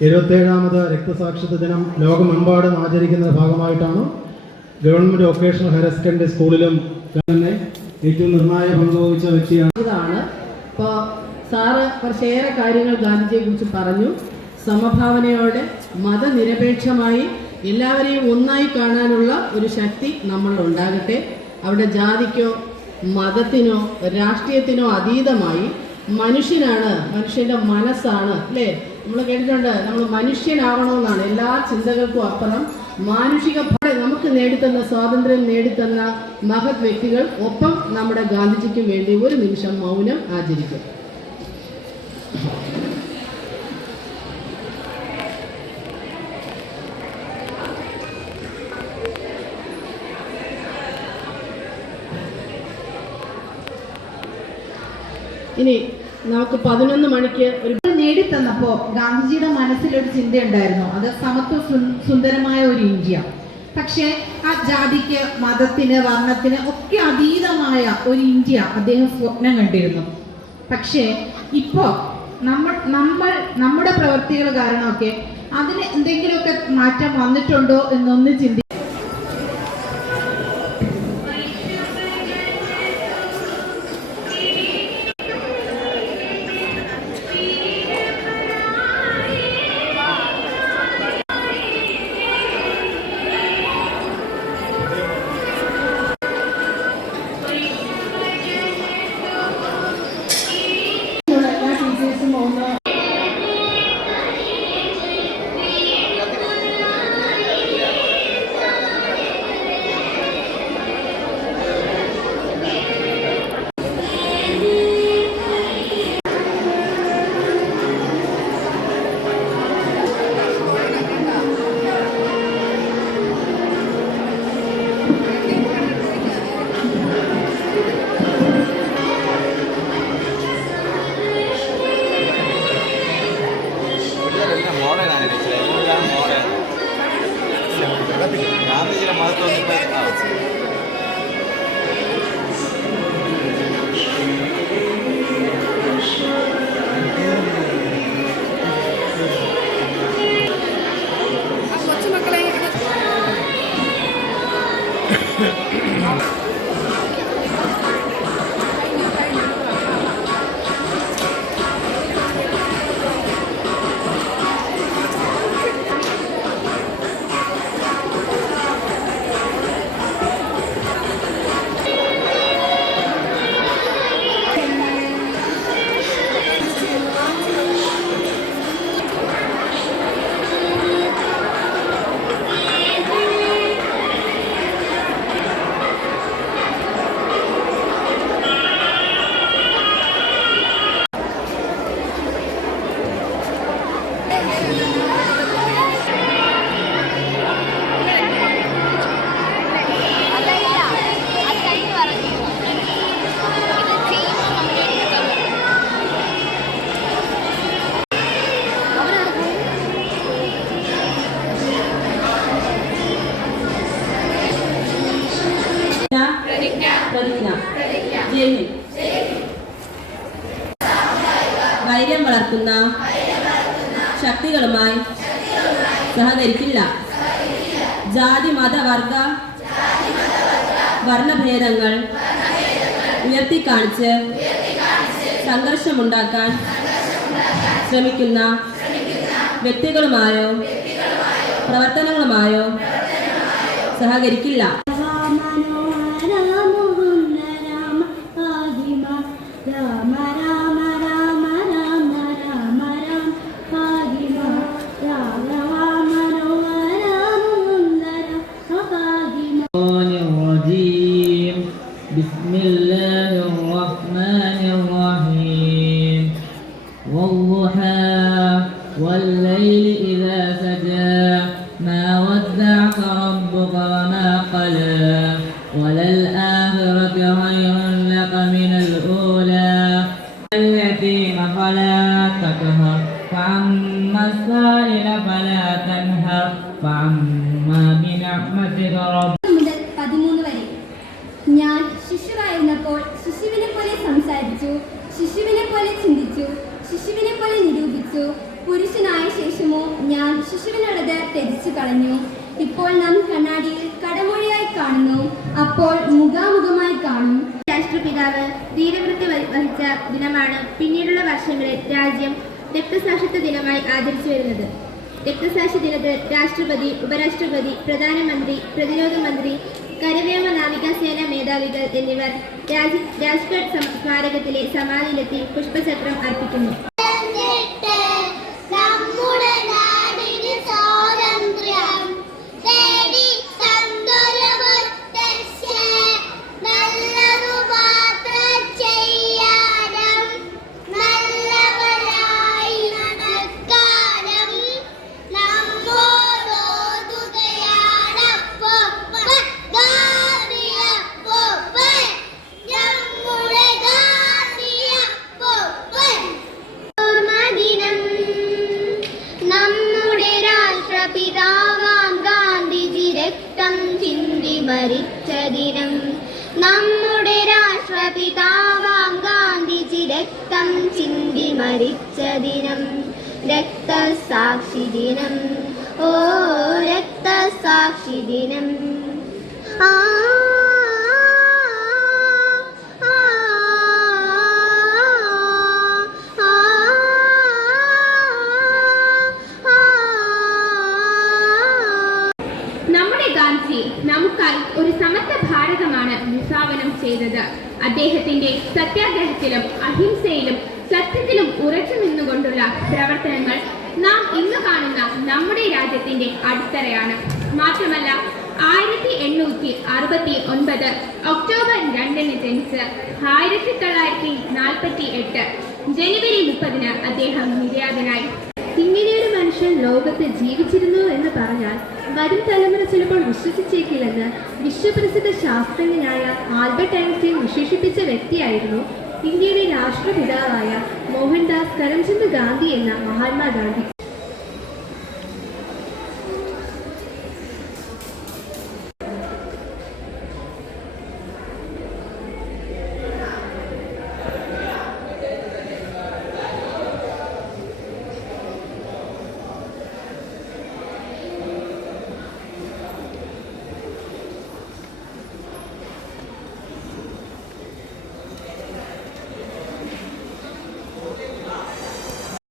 77ാമത് രക്തസാക്ഷിത്വ ദിനം ലോകമെമ്പാടും ആചരിക്കുന്ന ഭാഗമായിട്ടാണ് ഗവൺമെൻറ് വൊക്കേഷണൽ ഹയർ സെക്കൻഡറി സ്കൂളിലും തന്നെ ഏറ്റവും നിർണായക പങ്കുവഹിച്ച വ്യക്തിയാണ്. ഇപ്പോൾ സാറ് കുറച്ചേറെ കാര്യങ്ങൾ ഗാന്ധിജിയെ കുറിച്ച് പറഞ്ഞു. സമഭാവനയോടെ മതനിരപേക്ഷമായി എല്ലാവരെയും ഒന്നായി കാണാനുള്ള ഒരു ശക്തി നമ്മളുണ്ടാകട്ടെ. അവിടെ ജാതിക്കോ മതത്തിനോ രാഷ്ട്രീയത്തിനോ അതീതമായി മനുഷ്യനാണ്, മനുഷ്യൻ്റെ മനസ്സാണ് അല്ലേ? നമ്മൾ കേട്ടിട്ടുണ്ട്, നമ്മൾ മനുഷ്യനാവണമെന്നാണ്. എല്ലാ ചിന്തകൾക്കും അപ്പുറം മാനുഷിക നമുക്ക് നേടിത്തന്ന സ്വാതന്ത്ര്യം നേടിത്തന്ന മഹത് വ്യക്തികൾ ഒപ്പം നമ്മുടെ ഗാന്ധിജിക്കും വേണ്ടി ഒരു നിമിഷം മൗനം ആചരിക്കും. ഇനി നമുക്ക് 11 മണിക്ക് ഒരു നേടിത്തന്നപ്പോൾ ഗാന്ധിജിയുടെ മനസ്സിലൊരു ചിന്തയുണ്ടായിരുന്നു, അത് സമത്വ സുന്ദരമായ ഒരു ഇന്ത്യ. പക്ഷേ ആ ജാതിക്ക് മതത്തിന് വർണ്ണത്തിന് ഒക്കെ അതീതമായ ഒരു ഇന്ത്യ അദ്ദേഹം സ്വപ്നം കണ്ടിരുന്നു. പക്ഷേ ഇപ്പോൾ നമ്മുടെ പ്രവൃത്തികൾ കാരണമൊക്കെ അതിന് എന്തെങ്കിലുമൊക്കെ മാറ്റം വന്നിട്ടുണ്ടോ എന്നൊന്ന് ചിന്തി. ധൈര്യം വളർത്തുന്ന ശക്തികളുമായി സഹകരിക്കില്ല. ജാതി മത വർഗ വർണ്ണഭേദങ്ങൾ ഉയർത്തിക്കാണിച്ച് സംഘർഷമുണ്ടാക്കാൻ ശ്രമിക്കുന്ന വ്യക്തികളുമായോ പ്രവർത്തനങ്ങളുമായോ സഹകരിക്കില്ല. والليل إذا سجى ما ودعك ربك وما قلى وللآخرة خير لك من الأولى اليتيم فلا تقهر فأما السائل فلا تنهر فأما بنعمتك ربك. 13 വരെ ഞാൻ ശിശുവായിരുന്നപ്പോൾ ശിശുവിനെ പോലെ സംസാരിച്ചു, ശിശുവിനെ പോലെ ചിന്തിച്ചു, ശിശുവിനെ പോലെ നിരൂപിച്ചു. പുരുഷനായ ശേഷമോ ഞാൻ ശിശുവിനുള്ളത് ത്യജിച്ചു കളഞ്ഞു. ഇപ്പോൾ നാം കണ്ണാടിയിൽ കടമൊഴിയായി കാണുന്നു, അപ്പോൾ മുഖാമുഖമായി കാണും. രാഷ്ട്രപിതാവ് ധീരവൃത്തി വഹിച്ച ദിനമാണ് പിന്നീടുള്ള വർഷങ്ങളിൽ രാജ്യം രക്തസാക്ഷിത്വ ദിനമായി ആചരിച്ചു വരുന്നത്. രക്തസാക്ഷി ദിനത്തിൽ രാഷ്ട്രപതി, ഉപരാഷ്ട്രപതി, പ്രധാനമന്ത്രി, പ്രതിരോധ മന്ത്രി, കരവ്യോമ നാവികസേന മേധാവികൾ എന്നിവർ രാജ്ഘട്ട് സ്മാരകത്തിലെ സമാധിയിലെത്തി പുഷ്പചക്രം അർപ്പിക്കുന്നു. പിതാവാം ഗാന്ധിജി രക്തം ചിന്തി മരിച്ച ദിനം. നമ്മുടെ രാഷ്ട്രപിതാവാം ഗാന്ധിജി രക്തം ചിന്തി മരിച്ച ദിനം. രക്തസാക്ഷി ദിനം, ഓ രക്തസാക്ഷി ദിനം. ആ ഗാന്ധി നമുക്കായി ഒരു സമത്വ ഭാരതമാണ് വിഭാവനം ചെയ്തത്. അദ്ദേഹത്തിന്റെ സത്യാഗ്രഹത്തിലും അഹിംസയിലും സത്യത്തിലും ഉറച്ചു നിന്നുകൊണ്ടുള്ള പ്രവർത്തനങ്ങൾ നാം ഇന്ന് കാണുന്ന നമ്മുടെ രാജ്യത്തിന്റെ അടിത്തറയാണ്. മാത്രമല്ല 1869 ഒക്ടോബർ 2 ജനിച്ച് 1948 ജനുവരി 30 അദ്ദേഹം നിര്യാതനായി. ഇങ്ങനെയൊരു മനുഷ്യൻ ലോകത്ത് ജീവിച്ചിരുന്നു എന്ന് പറഞ്ഞാൽ വരും തലമുറ ചിലപ്പോൾ വിശ്വസിച്ചേക്കില്ലെന്ന് വിശ്വപ്രസിദ്ധ ശാസ്ത്രജ്ഞനായ ആൽബർട്ട് ഐൻസ്റ്റീൻ വിശേഷിപ്പിച്ച വ്യക്തിയായിരുന്നു ഇന്ത്യയുടെ രാഷ്ട്രപിതാവായ മോഹൻദാസ് കരംചന്ദ് ഗാന്ധി എന്ന മഹാത്മാഗാന്ധി.